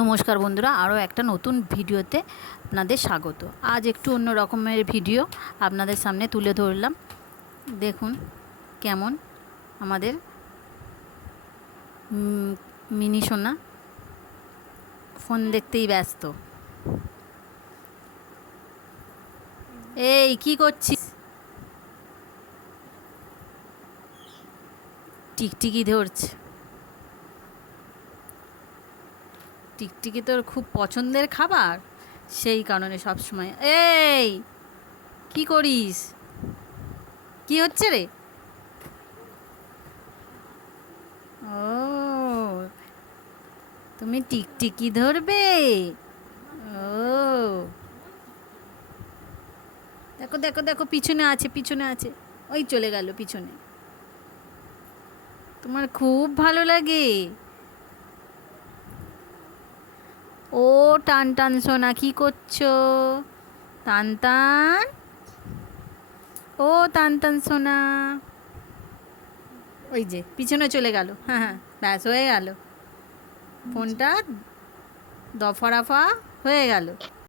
নমস্কার বন্ধুরা, আরও একটা নতুন ভিডিওতে আপনাদের স্বাগত। আজ একটু অন্য রকমের ভিডিও আপনাদের সামনে তুলে ধরলাম। দেখুন কেমন আমাদের মিনি সোনা ফোন দেখতেই ব্যস্ত। এই, কি করছিস? টিকটিকি ধরছে। টিকটিকি তোর খুব পছন্দের খাবার? সেই কারণে সব সময় এই, কি করিস? কি হচ্ছে রে? ও, তুমি টিকটিকি ধরবে? ও। দেখো দেখো দেখো, পিছনে আছে পিছনে আছে। ওই চলে গেল পিছনে। তোমার খুব ভালো লাগে। ও টান টান সোনা, কি করছ? টান টান। ও টান টান সোনা। ওই যে, পিছনে চলে গেল। হ্যাঁ হ্যাঁ ব্যাস, হয়ে গেল। ফোনটা দফা রাফা হয়ে গেল।